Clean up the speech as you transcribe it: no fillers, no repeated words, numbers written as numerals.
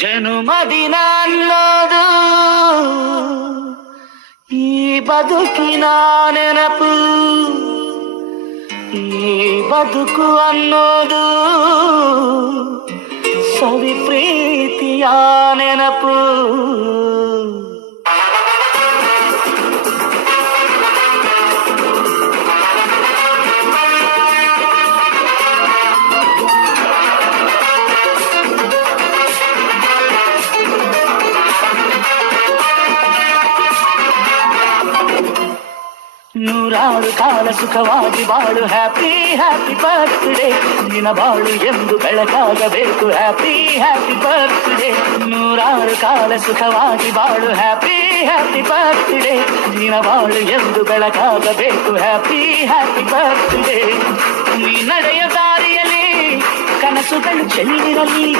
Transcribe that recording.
ಜನುಮದಿನ ಅನ್ನೋದು ಈ ಬದುಕಿನ ನೆನಪು, ಈ ಬದುಕು ಅನ್ನೋದು ಸವಿ ಪ್ರೀತಿಯ ನೆನಪು. ನೂರಾರು ಕಾಲ ಸುಖವಾಗಿ ಬಾಳು, ಹ್ಯಾಪಿ ಹ್ಯಾಪಿ ಬರ್ತ್ಡೇ. ನಿನ್ನ ಬಾಳು ಎಂದು ಬೆಳಕಾಗಬೇಕು, ಹ್ಯಾಪಿ ಹ್ಯಾಪಿ ಬರ್ತ್ಡೇ. ನೂರಾರು ಕಾಲ ಸುಖವಾಗಿ ಬಾಳು, ಹ್ಯಾಪಿ ಹ್ಯಾಪಿ ಬರ್ತ್ಡೇ. ನಿನ್ನ ಬಾಳು ಎಂದು ಬೆಳಕಾಗಬೇಕು, ಹ್ಯಾಪಿ ಹ್ಯಾಪಿ ಬರ್ತ್ಡೇ. ನೀ ನಡೆಯ ದಾರಿಯಲ್ಲಿ ಕನಸುಗಳು ಚೆಲ್ಲಿರಲಿ.